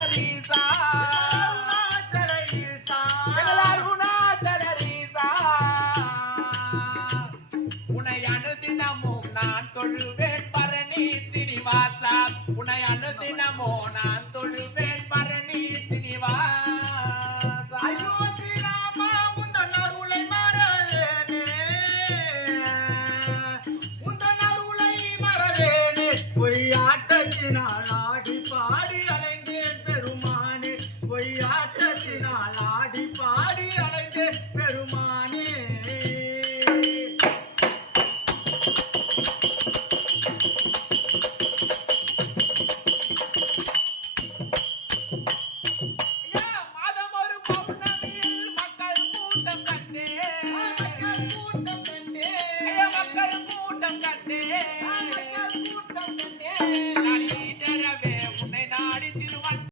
ரீசா உன்னை அனுதினமும் நான் தொழுவேன் பரணி ஸ்ரீனிவாசா உன்னை அனுதினமும் நான் தொழுவேன் பரணி ஸ்ரீனிவாசா உந்தன் அருளை மறவேனே பொய்யாட்டத்தினால் ஆடி பாடி அலைந்தேன் பெருமானே பொய்யாட்டத்தினால் ஆடி பாடி அலைந்தேன் பெருமானே